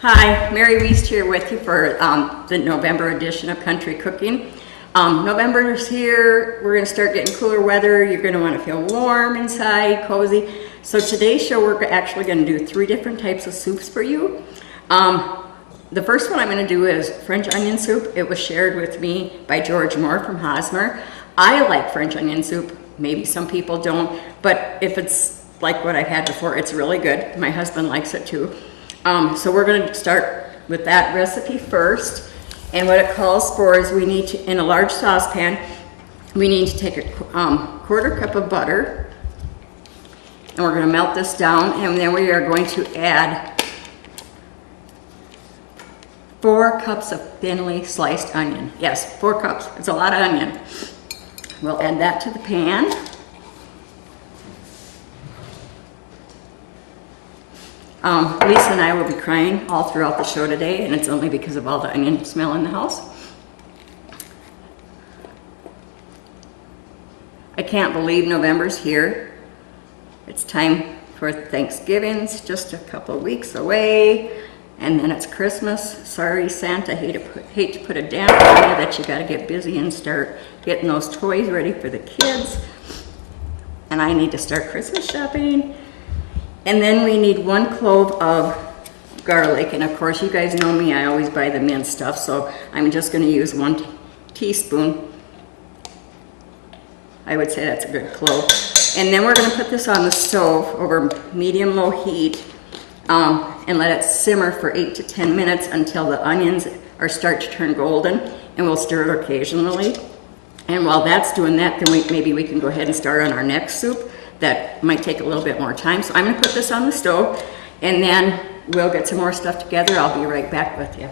Hi, Mary Wiest here with you for the November edition of Country Cooking. November is here. We're going to start getting cooler weather. You're going to want to feel warm inside, cozy. So today's show, we're actually going to do 3 different types of soups for you. The first one I'm going to do is French onion soup. It was shared with me by George Moore from Hosmer. I like French onion soup. Maybe some people don't, but if it's like what I've had before, it's really good. My husband likes it too. So we're going to start with that recipe first. And what it calls for is we need to, in a large saucepan, we need to take a quarter cup of butter. And we're going to melt this down. And then we are going to add 4 cups of thinly sliced onion. Yes, 4 cups. It's a lot of onion. We'll add that to the pan. Lisa and I will be crying all throughout the show today, and it's only because of all the onion smell in the house. I can't believe November's here. It's time for Thanksgiving. It's just a couple of weeks away, and then it's Christmas. Sorry, Santa, hate to put a damper on you that you got to get busy and start getting those toys ready for the kids. And I need to start Christmas shopping. And then we need 1 clove of garlic, and of course you guys know me, I always buy the minced stuff, so I'm just going to use 1 teaspoon. I would say that's a good clove. And then we're going to put this on the stove over medium-low heat and let it simmer for 8 to 10 minutes until the onions start to turn golden, and we'll stir it occasionally. And while that's doing that, then maybe we can go ahead and start on our next soup. That might take a little bit more time. So I'm going to put this on the stove, and then we'll get some more stuff together. I'll be right back with you.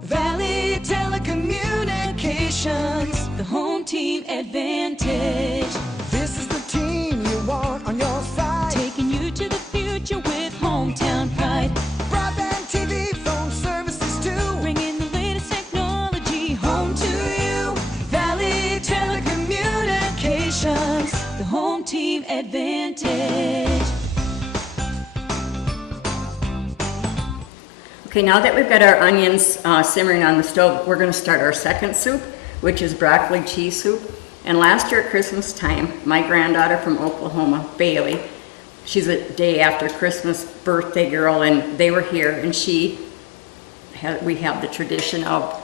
Valley Telecommunications, the home team advantage. This is the team you want on your side. Taking you to the future with hometown pride. Broadband, TV, phone services too. Bringing the latest technology home to you. Valley Telecommunications, the home team advantage. Okay, now that we've got our onions simmering on the stove, we're going to start our second soup, which is broccoli cheese soup. And last year at Christmas time, my granddaughter from Oklahoma, Bailey, she's a day after Christmas birthday girl, and they were here, and we have the tradition of,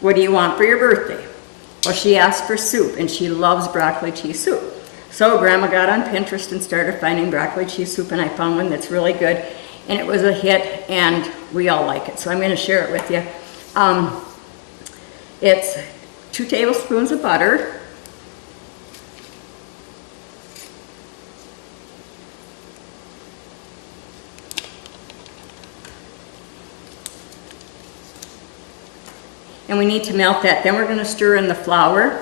what do you want for your birthday? Well, she asked for soup, and she loves broccoli cheese soup. So Grandma got on Pinterest and started finding broccoli cheese soup, and I found one that's really good, and it was a hit, and we all like it. So I'm going to share it with you. It's 2 tablespoons of butter, and we need to melt that. Then we're going to stir in the flour,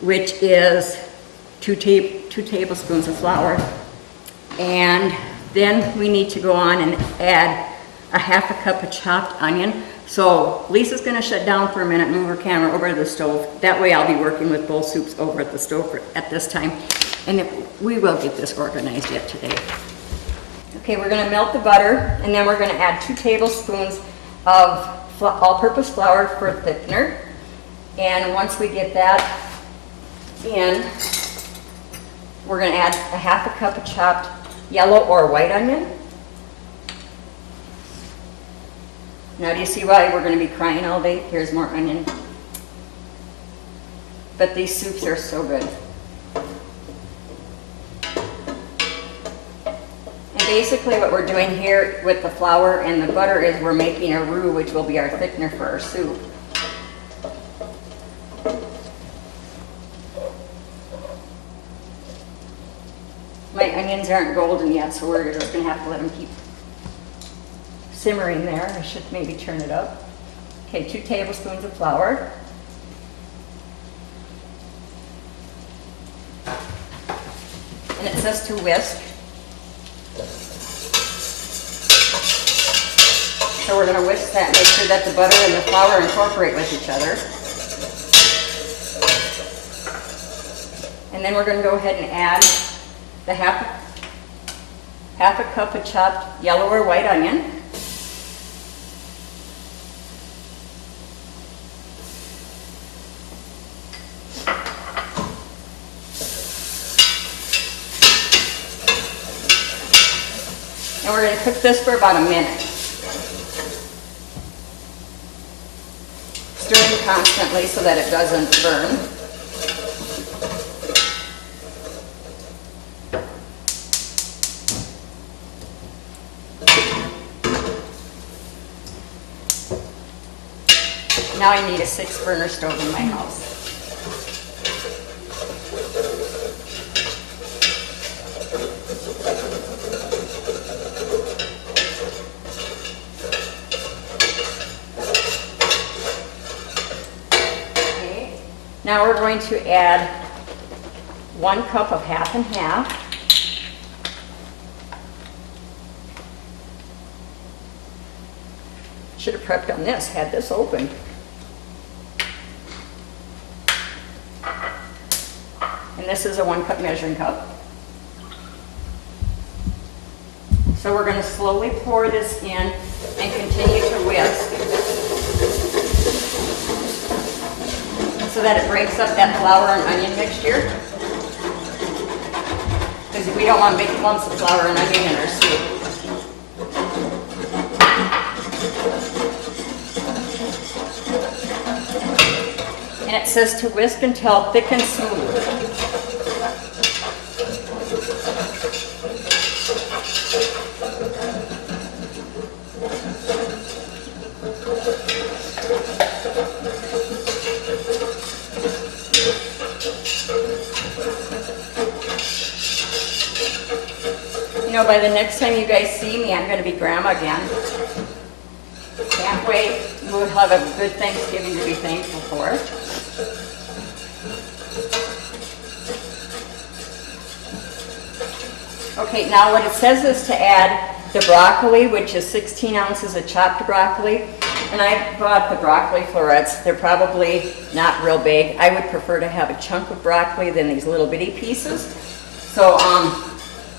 which is 2 tablespoons of flour. And then we need to go on and add a 1/2 cup of chopped onion. So Lisa's going to shut down for a minute and move her camera over to the stove. That way I'll be working with both soups over at the stove at this time. And we will get this organized yet today. Okay, we're going to melt the butter, and then we're going to add 2 tablespoons of all-purpose flour for thickener. And once we get that in, we're going to add a 1/2 cup of chopped yellow or white onion. Now, do you see why we're going to be crying all day? Here's more onion. But these soups are so good. And basically what we're doing here with the flour and the butter is we're making a roux, which will be our thickener for our soup. My onions aren't golden yet, so we're just going to have to let them keep simmering there. I should maybe turn it up. Okay, 2 tablespoons of flour. And it says to whisk. So we're going to whisk that, make sure that the butter and the flour incorporate with each other. And then we're going to go ahead and add the half a cup of chopped yellow or white onion. cook this for about a minute. Stirring constantly so that it doesn't burn. Now I need a 6-burner stove in my house. Okay. Now we're going to add 1 cup of half and half. Should have prepped on this, had this open. And this is a 1-cup measuring cup. So we're going to slowly pour this in and continue to whisk so that it breaks up that flour and onion mixture. Because we don't want big lumps of flour and onion in our soup. And it says to whisk until thick and smooth. You know, by the next time you guys see me, I'm going to be grandma again. Can't wait. We'll have a good Thanksgiving to be thankful for. Okay, now what it says is to add the broccoli, which is 16 ounces of chopped broccoli. And I bought the broccoli florets. They're probably not real big. I would prefer to have a chunk of broccoli than these little bitty pieces. So,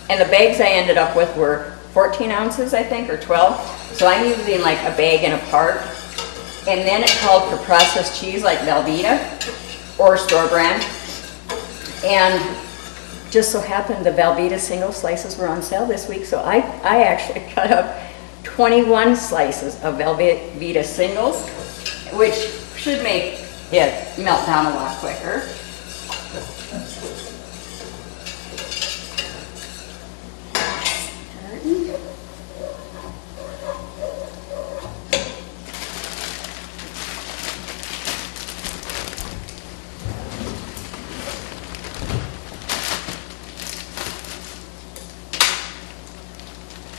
and the bags I ended up with were 14 ounces, I think, or 12. So I'm using like a bag and a part. And then it called for processed cheese like Velveeta or store brand. And just so happened the Velveeta single slices were on sale this week. So I actually cut up 21 slices of Velveeta singles, which should make it melt down a lot quicker.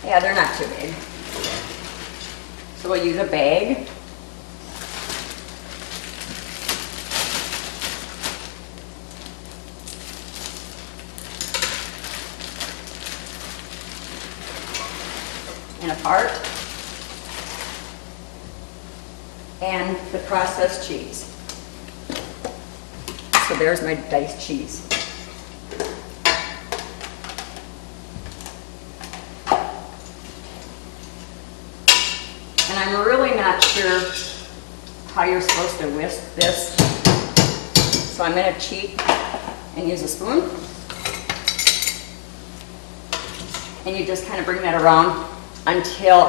Yeah, they're not too big. So we'll use a bag. And a part. And the processed cheese. So there's my diced cheese. And I'm really not sure how you're supposed to whisk this. So I'm going to cheat and use a spoon. And you just kind of bring that around until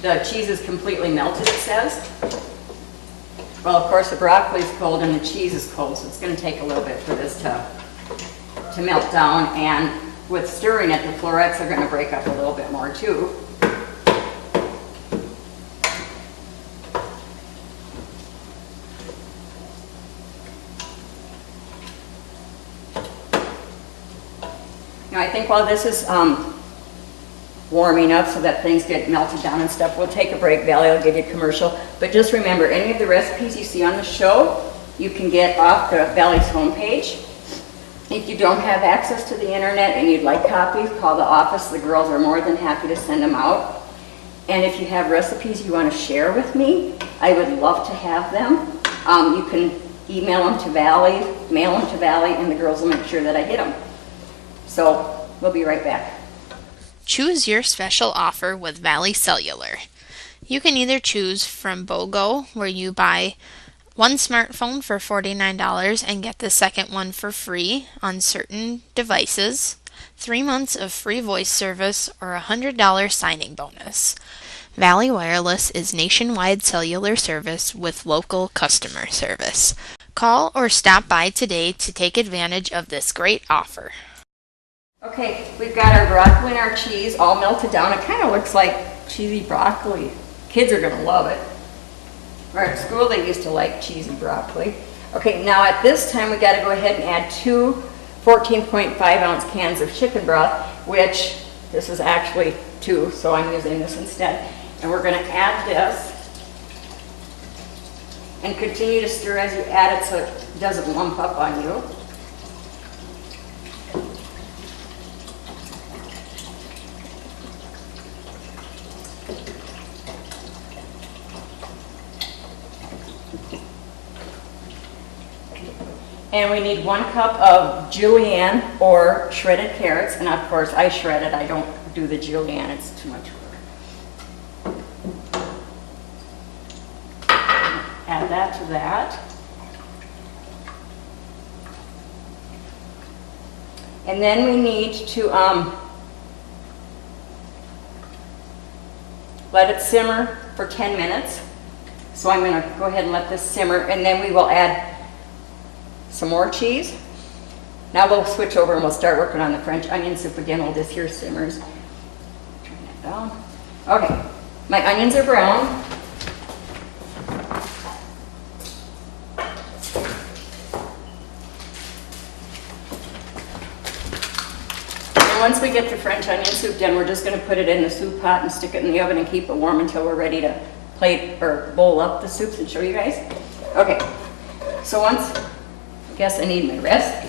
the cheese is completely melted, it says. Well, of course, the broccoli is cold and the cheese is cold, so it's going to take a little bit for this to melt down. And with stirring it, the florets are going to break up a little bit more too. Now I think while this is warming up so that things get melted down and stuff, we'll take a break. Valley will give you a commercial. But just remember, any of the recipes you see on the show, you can get off the Valley's homepage. If you don't have access to the internet and you'd like copies, call the office. The girls are more than happy to send them out. And if you have recipes you want to share with me, I would love to have them. You can email them to Valley, mail them to Valley, and the girls will make sure that I get them. So we'll be right back. Choose your special offer with Valley Cellular. You can either choose from BOGO, where you buy One smartphone for $49 and get the second one for free on certain devices. 3 months of free voice service or a $100 signing bonus. Valley Wireless is nationwide cellular service with local customer service. Call or stop by today to take advantage of this great offer. Okay, we've got our broccoli and our cheese all melted down. It kind of looks like cheesy broccoli. Kids are gonna love it. Or at school they used to like cheesy broccoli. Okay, now at this time we gotta go ahead and add 2 14.5 ounce cans of chicken broth, which this is actually 2, so I'm using this instead. And we're gonna add this and continue to stir as you add it so it doesn't lump up on you. And we need 1 cup of julienne or shredded carrots. And of course, I shred it. I don't do the julienne. It's too much work. Add that to that. And then we need to let it simmer for 10 minutes. So I'm going to go ahead and let this simmer, and then we will add some more cheese. Now we'll switch over and we'll start working on the French onion soup again while this here simmers. Turn that down. Okay, my onions are brown. And once we get the French onion soup done, we're just going to put it in the soup pot and stick it in the oven and keep it warm until we're ready to plate or bowl up the soups and show you guys. Okay, so once I guess I need my recipe.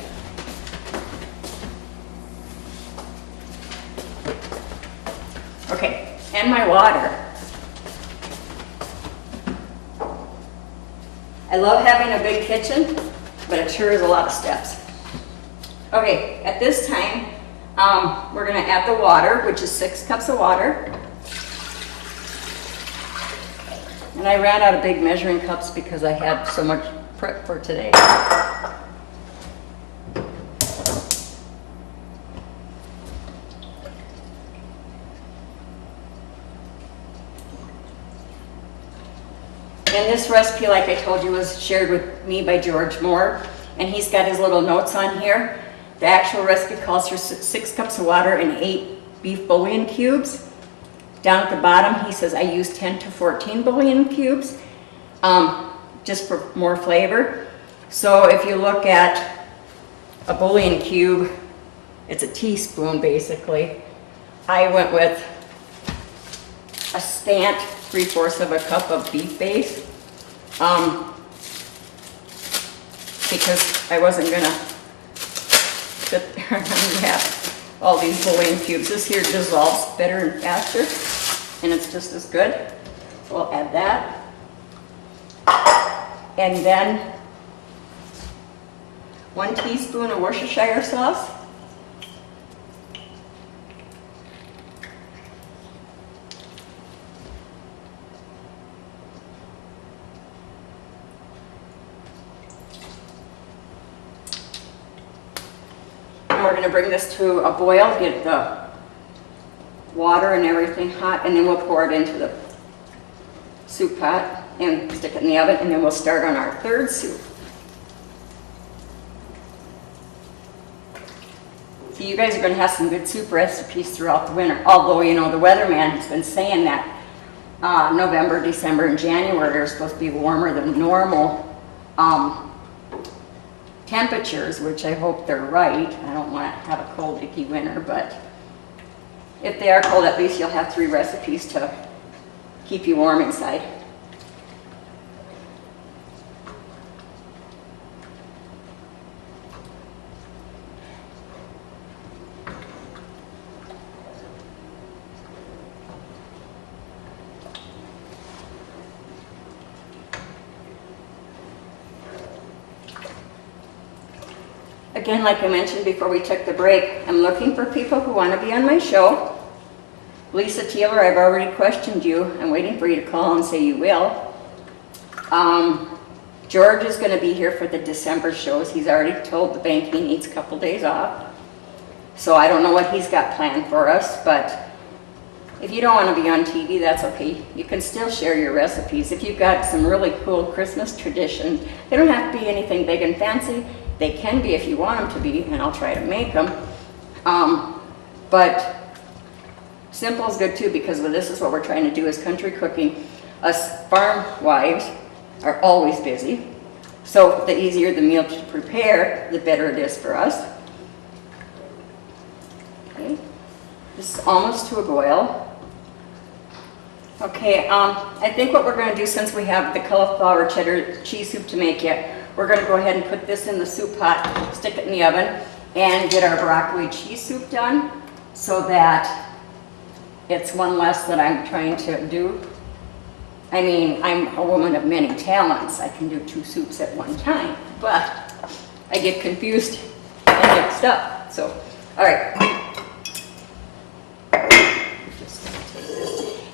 Okay, and my water. I love having a big kitchen, but it sure is a lot of steps. Okay, at this time, we're gonna add the water, which is 6 cups of water. And I ran out of big measuring cups because I had so much prep for today. And this recipe, like I told you, was shared with me by George Moore, and he's got his little notes on here. The actual recipe calls for 6 cups of water and 8 beef bouillon cubes. Down at the bottom, he says I use 10 to 14 bouillon cubes, just for more flavor. So if you look at a bouillon cube, it's a teaspoon basically. I went with a scant 3/4 of a cup of beef base, because I wasn't gonna sit there and have all these bouillon cubes. This here dissolves better and faster, and it's just as good. So I'll add that. And then 1 teaspoon of Worcestershire sauce. And we're going to bring this to a boil, get the water and everything hot, and then we'll pour it into the soup pot and stick it in the oven, and then we'll start on our 3rd soup. So you guys are going to have some good soup recipes throughout the winter, although, you know, the weatherman has been saying that November, December, and January are supposed to be warmer than normal temperatures, which I hope they're right. I don't want to have a cold, icky winter, but if they are cold, at least you'll have 3 recipes to keep you warm inside. Again, like I mentioned before we took the break, I'm looking for people who want to be on my show. Lisa Taylor, I've already questioned you. I'm waiting for you to call and say you will. George is going to be here for the December shows. He's already told the bank he needs a couple days off. So I don't know what he's got planned for us, but if you don't want to be on TV, that's okay. You can still share your recipes. If you've got some really cool Christmas traditions, they don't have to be anything big and fancy. They can be if you want them to be, and I'll try to make them. But simple is good too, because this is what we're trying to do is country cooking. Us farm wives are always busy. So the easier the meal to prepare, the better it is for us. Okay, this is almost to a boil. Okay, I think what we're going to do, since we have the cauliflower cheddar cheese soup to make yet, we're going to go ahead and put this in the soup pot, stick it in the oven, and get our broccoli cheese soup done so that it's one less that I'm trying to do. I mean, I'm a woman of many talents. I can do 2 soups at one time, but I get confused and mixed up. So, all right.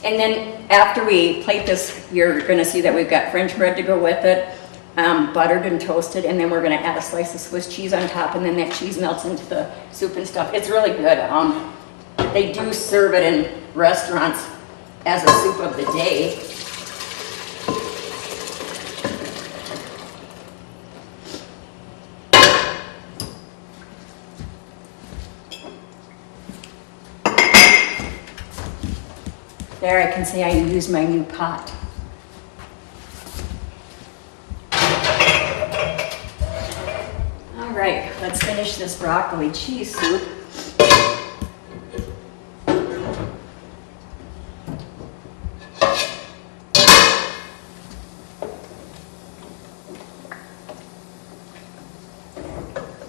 And then after we plate this, you're going to see that we've got French bread to go with it, buttered and toasted, and then we're going to add a slice of Swiss cheese on top, and then that cheese melts into the soup and stuff. It's really good. They do serve it in restaurants as a soup of the day. There, I can see I used my new pot. All right, let's finish this broccoli cheese soup.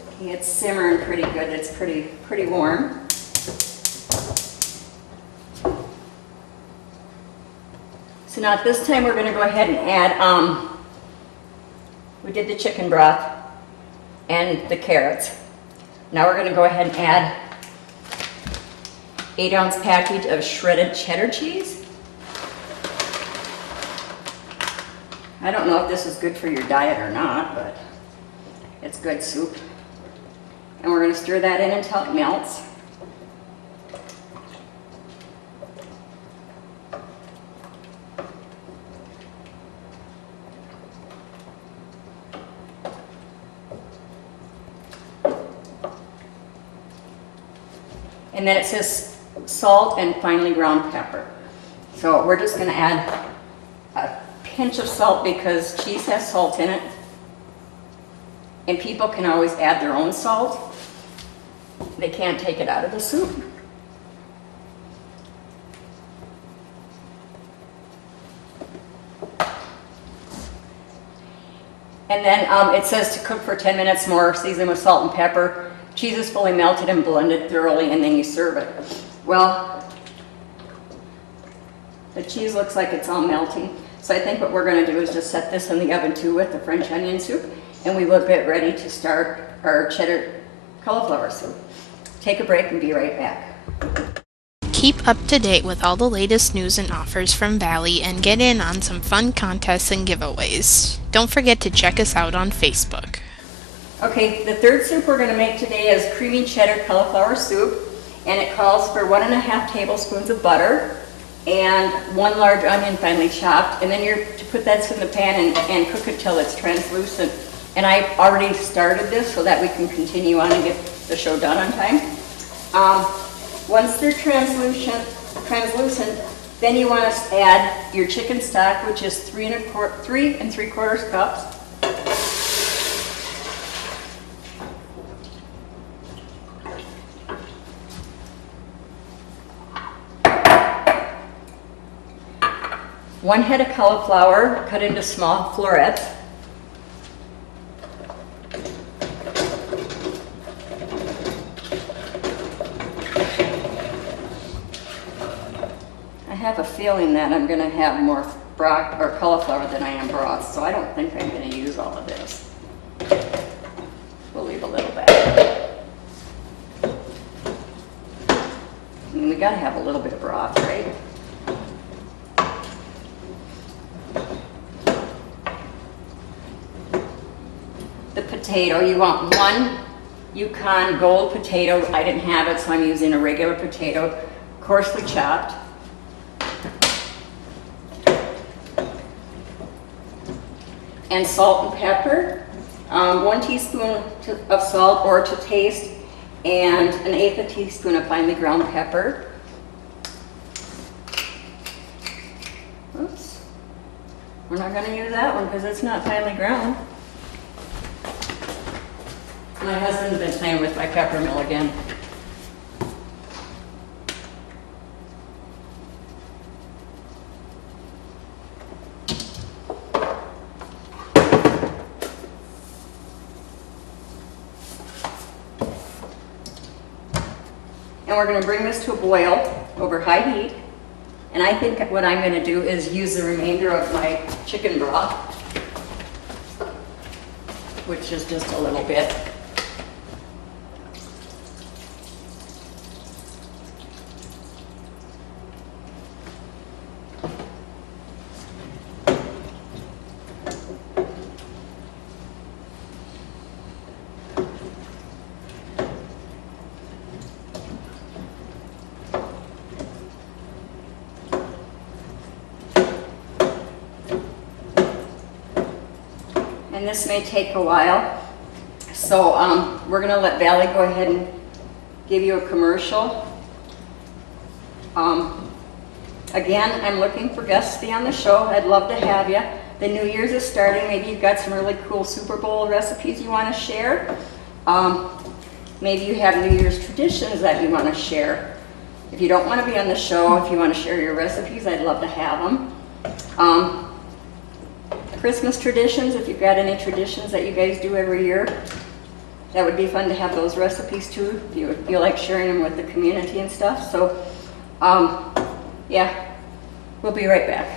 Okay, it's simmering pretty good. It's pretty warm. So now at this time we're going to go ahead and add, we did the chicken broth and the carrots. Now we're going to go ahead and add 8-ounce package of shredded cheddar cheese. I don't know if this is good for your diet or not, but it's good soup. And we're going to stir that in until it melts. And then it says salt and finely ground pepper. So we're just going to add a pinch of salt because cheese has salt in it. And people can always add their own salt. They can't take it out of the soup. And then it says to cook for 10 minutes more, season with salt and pepper. Cheese is fully melted and blended thoroughly, and then you serve it. Well, the cheese looks like it's all melting. So I think what we're going to do is just set this in the oven too with the French onion soup, and we will get ready to start our cheddar cauliflower soup. Take a break and be right back. Keep up to date with all the latest news and offers from Valley and get in on some fun contests and giveaways. Don't forget to check us out on Facebook. Okay, the third soup we're going to make today is creamy cheddar cauliflower soup, and it calls for 1.5 tablespoons of butter and 1 large onion finely chopped, and then you're to put that in the pan and cook it till it's translucent. And I've already started this so that we can continue on and get the show done on time. Once they're translucent, then you want to add your chicken stock, which is 3 3/4 cups. One head of cauliflower cut into small florets. I have a feeling that I'm going to have more cauliflower than I am broth, so I don't think I'm going to use all of this. We'll leave a little bit. I mean, we got to have a little bit of broth, right? potato, you want 1 Yukon Gold potato. I didn't have it, so I'm using a regular potato, coarsely chopped. And salt and pepper, 1 teaspoon of salt or to taste, and 1/8 teaspoon of finely ground pepper. Oops. We're not going to use that one because it's not finely ground. My husband's been playing with my pepper mill again. And we're going to bring this to a boil over high heat. And I think what I'm going to do is use the remainder of my chicken broth, which is just a little bit. And this may take a while, so we're going to let Valley go ahead and give you a commercial. Again, I'm looking for guests to be on the show. I'd love to have you. The New Year's is starting. Maybe you've got some really cool Super Bowl recipes you want to share. Maybe you have New Year's traditions that you want to share. If you don't want to be on the show, if you want to share your recipes, I'd love to have them. Christmas traditions, if you've got any traditions that you guys do every year, that would be fun to have those recipes too, if you feel like sharing them with the community and stuff. So, yeah, we'll be right back.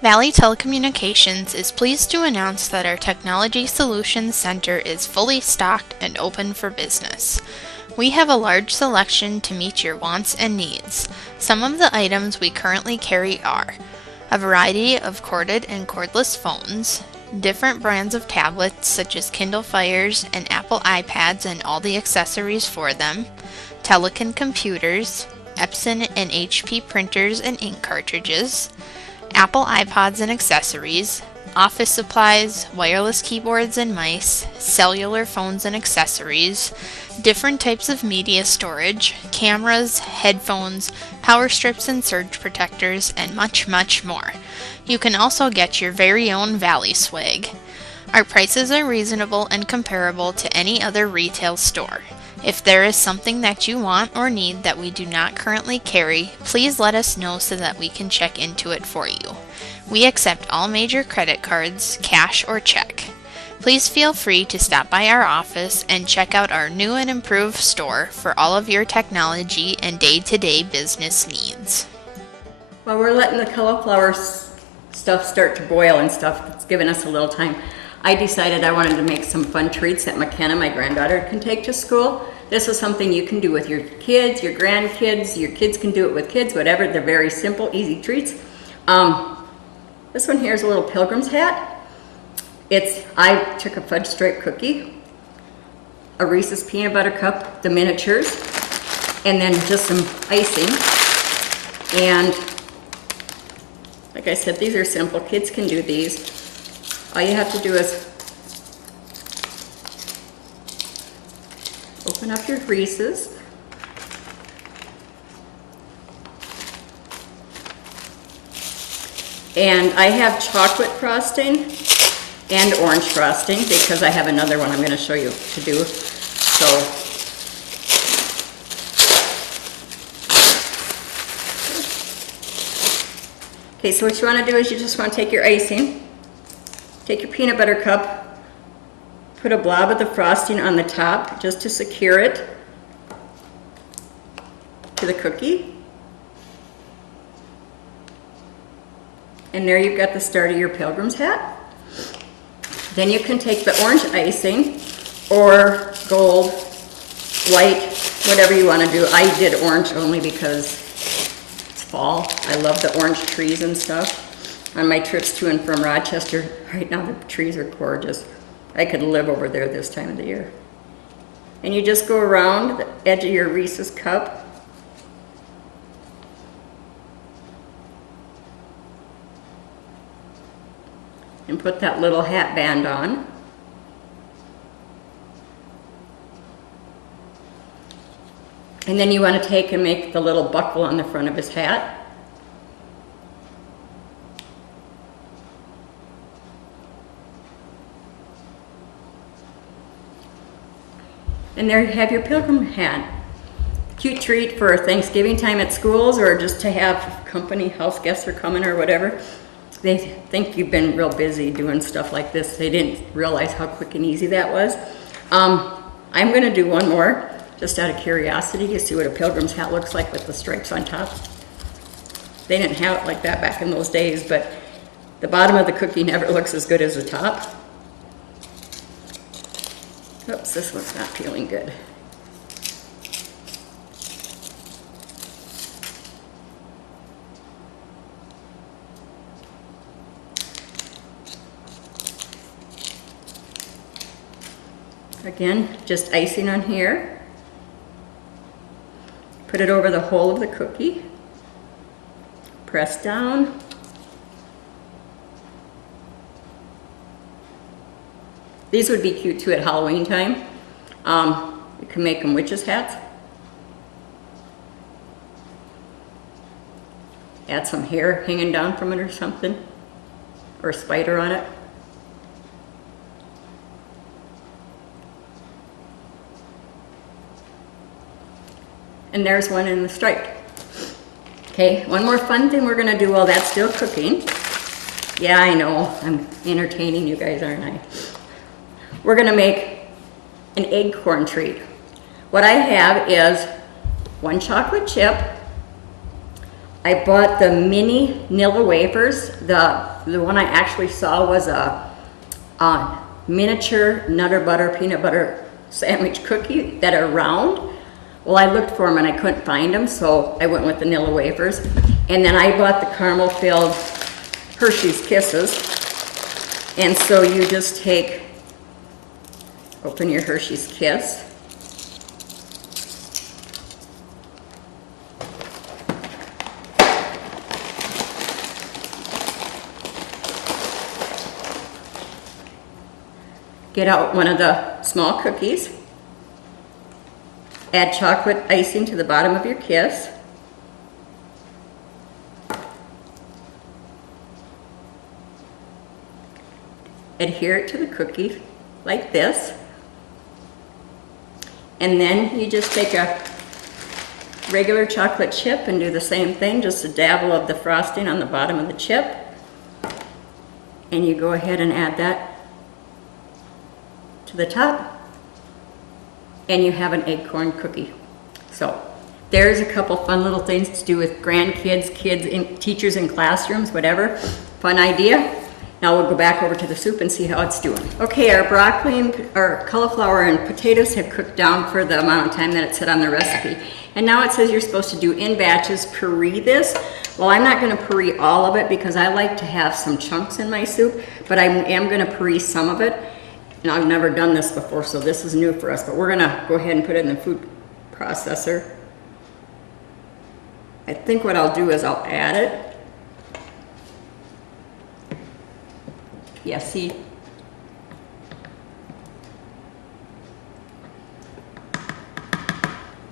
Valley Telecommunications is pleased to announce that our Technology Solutions Center is fully stocked and open for business. We have a large selection to meet your wants and needs. Some of the items we currently carry are a variety of corded and cordless phones, different brands of tablets such as Kindle Fires and Apple iPads and all the accessories for them, Cookin computers, Epson and HP printers and ink cartridges, Apple iPods and accessories, office supplies, wireless keyboards and mice, cellular phones and accessories, different types of media storage, cameras, headphones, power strips and surge protectors, and much, much more. You can also get your very own Valley swag. Our prices are reasonable and comparable to any other retail store. If there is something that you want or need that we do not currently carry, please let us know so that we can check into it for you. We accept all major credit cards, cash, or check. Please feel free to stop by our office and check out our new and improved store for all of your technology and day-to-day business needs. While we're letting the cauliflower stuff start to boil and stuff, it's given us a little time, I decided I wanted to make some fun treats that McKenna, my granddaughter, can take to school. This is something you can do with your kids, your grandkids, your kids can do it with kids, whatever. They're very simple, easy treats. This one here is a little pilgrim's hat. I took a fudge stripe cookie, a Reese's peanut butter cup, the miniatures, and then just some icing. And like I said, these are simple. Kids can do these. All you have to do is open up your Reese's. And I have chocolate frosting and orange frosting because I have another one I'm going to show you to do. So, okay, so what you want to do is you just want to take your icing, take your peanut butter cup, put a blob of the frosting on the top just to secure it to the cookie. And there you've got the start of your pilgrim's hat. Then you can take the orange icing or gold, white, whatever you want to do. I did orange only because it's fall. I love the orange trees and stuff. On my trips to and from Rochester, right now the trees are gorgeous. I could live over there this time of the year. And you just go around the edge of your Reese's cup. And put that little hat band on. And then you want to take and make the little buckle on the front of his hat. And there you have your pilgrim hat. Cute treat for Thanksgiving time at schools, or just to have company, house guests are coming or whatever. They think you've been real busy doing stuff like this. They didn't realize how quick and easy that was. I'm gonna do one more, just out of curiosity, to see what a pilgrim's hat looks like with the stripes on top. They didn't have it like that back in those days, but the bottom of the cookie never looks as good as the top. Oops, this one's not feeling good. Again, just icing on here. Put it over the whole of the cookie. Press down. These would be cute too at Halloween time. You can make them witches' hats. Add some hair hanging down from it or something, or a spider on it. And there's one in the stripe. Okay, one more fun thing we're gonna do while that's still cooking. Yeah, I know, I'm entertaining you guys, aren't I? We're gonna make an acorn treat. What I have is one chocolate chip. I bought the mini Nilla wafers. The one I actually saw was a miniature Nutter Butter peanut butter sandwich cookie that are round. Well, I looked for them and I couldn't find them, so I went with the Nilla wafers. And then I bought the caramel-filled Hershey's Kisses. And so you just open your Hershey's Kiss. Get out one of the small cookies. Add chocolate icing to the bottom of your Kiss. Adhere it to the cookie like this. And then you just take a regular chocolate chip and do the same thing, just a dabble of the frosting on the bottom of the chip. And you go ahead and add that to the top. And you have an acorn cookie. So there's a couple fun little things to do with grandkids, kids, teachers in classrooms, whatever. Fun idea. Now we'll go back over to the soup and see how it's doing. Okay, our broccoli and our cauliflower and potatoes have cooked down for the amount of time that it said on the recipe. And now it says you're supposed to do in batches, puree this. Well, I'm not gonna puree all of it because I like to have some chunks in my soup, but I am gonna puree some of it. And I've never done this before, so this is new for us, but we're gonna go ahead and put it in the food processor. I think what I'll do is I'll add it. Yeah, see?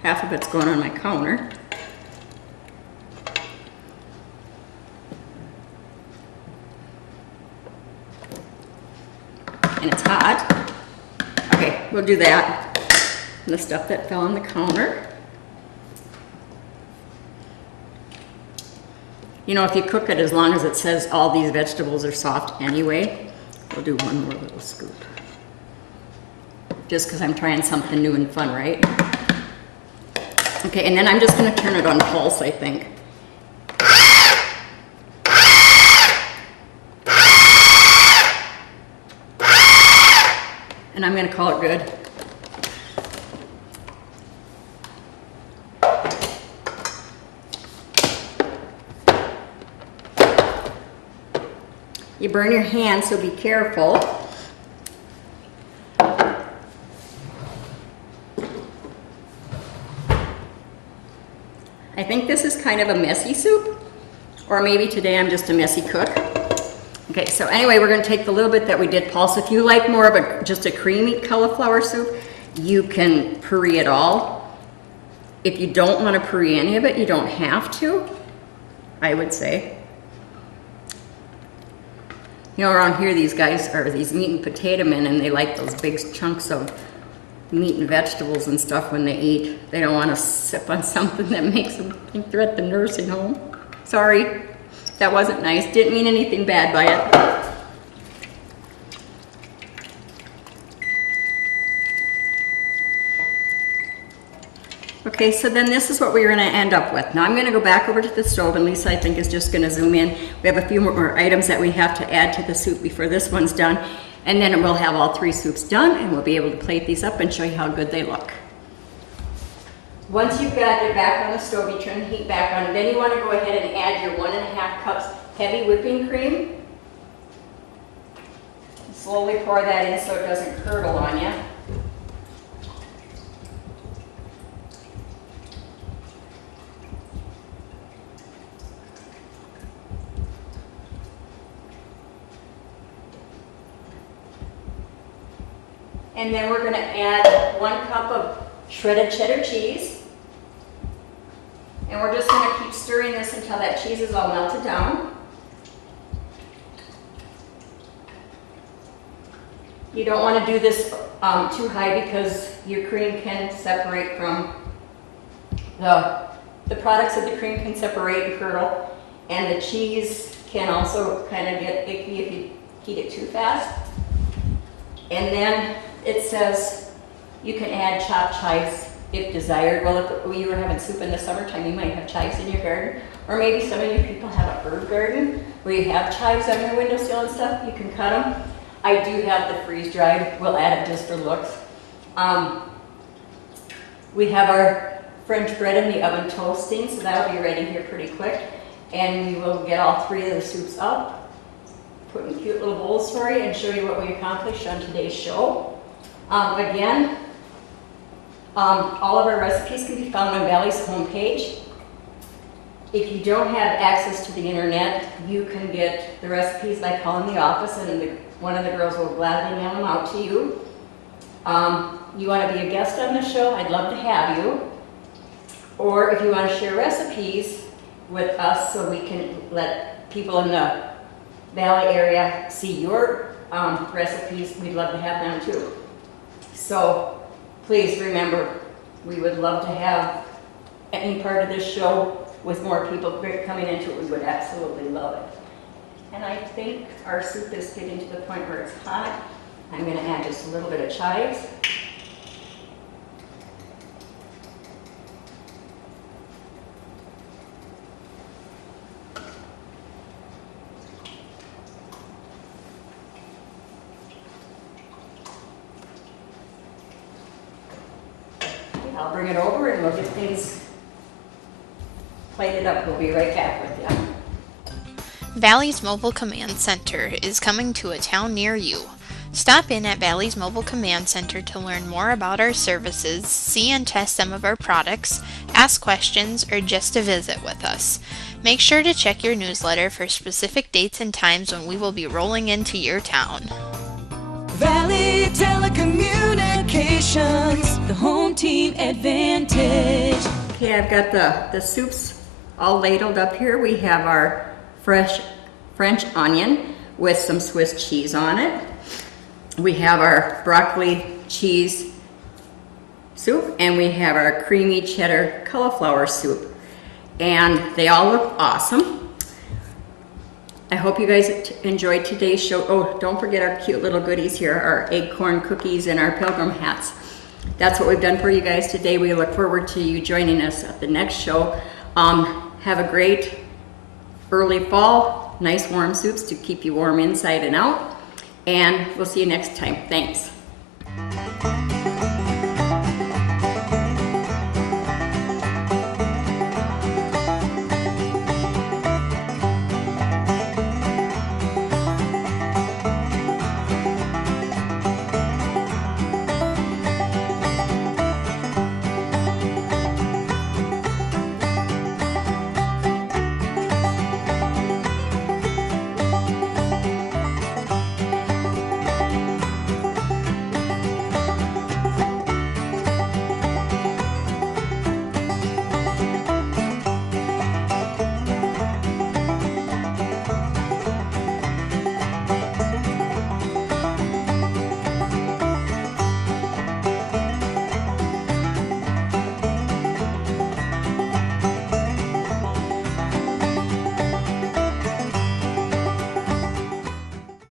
Half of it's going on my counter. And it's hot. Okay, we'll do that. And the stuff that fell on the counter. You know, if you cook it, as long as it says all these vegetables are soft anyway, we'll do one more little scoop. Just because I'm trying something new and fun, right? Okay, and then I'm just gonna turn it on pulse, I think. And I'm gonna call it good. You burn your hands, so be careful. I think this is kind of a messy soup, or maybe today I'm just a messy cook. Okay, so anyway, we're gonna take the little bit that we did pulse. If you like more of just a creamy cauliflower soup, you can puree it all. If you don't wanna puree any of it, you don't have to, I would say. You know, around here, these guys are these meat and potato men, and they like those big chunks of meat and vegetables and stuff when they eat. They don't want to sip on something that makes them think they're at the nursing home. Sorry, that wasn't nice. Didn't mean anything bad by it. Okay, so then this is what we're gonna end up with. Now I'm gonna go back over to the stove, and Lisa, I think, is just gonna zoom in. We have a few more items that we have to add to the soup before this one's done. And then we'll have all 3 soups done, and we'll be able to plate these up and show you how good they look. Once you've got it back on the stove, you turn the heat back on, then you wanna go ahead and add your 1.5 cups heavy whipping cream. Slowly pour that in so it doesn't curdle on you. And then we're gonna add 1 cup of shredded cheddar cheese. And we're just gonna keep stirring this until that cheese is all melted down. You don't wanna do this too high because your cream can separate from the products of the cream can separate and curdle. And the cheese can also kind of get icky if you heat it too fast. And then it says you can add chopped chives if desired. Well, if you were having soup in the summertime, you might have chives in your garden. Or maybe some of you people have a herb garden where you have chives on your windowsill and stuff. You can cut them. I do have the freeze dried. We'll add it just for looks. We have our French bread in the oven toasting, so that'll be ready here pretty quick. And we will get all 3 of the soups up, put in cute little bowls for you, and show you what we accomplished on today's show. Again, all of our recipes can be found on Valley's homepage. If you don't have access to the internet, you can get the recipes by calling the office, and one of the girls will gladly mail them out to you. You want to be a guest on the show, I'd love to have you. Or if you want to share recipes with us so we can let people in the Valley area see your recipes, we'd love to have them too. So please remember, we would love to have any part of this show with more people coming into it. We would absolutely love it. And I think our soup is getting to the point where it's hot. I'm going to add just a little bit of chives. I'll bring it over and we'll get things plated up. We'll be right back with you. Valley's Mobile Command Center is coming to a town near you. Stop in at Valley's Mobile Command Center to learn more about our services, see and test some of our products, ask questions, or just to visit with us. Make sure to check your newsletter for specific dates and times when we will be rolling into your town. Valley Telecommunications, the home team advantage. Okay, I've got the soups all ladled up here. We have our fresh French onion with some Swiss cheese on it. We have our broccoli cheese soup, and we have our creamy cheddar cauliflower soup. And they all look awesome. I hope you guys enjoyed today's show. Oh, don't forget our cute little goodies here, our acorn cookies and our pilgrim hats. That's what we've done for you guys today. We look forward to you joining us at the next show. Have a great early fall, nice warm soups to keep you warm inside and out. And we'll see you next time. Thanks.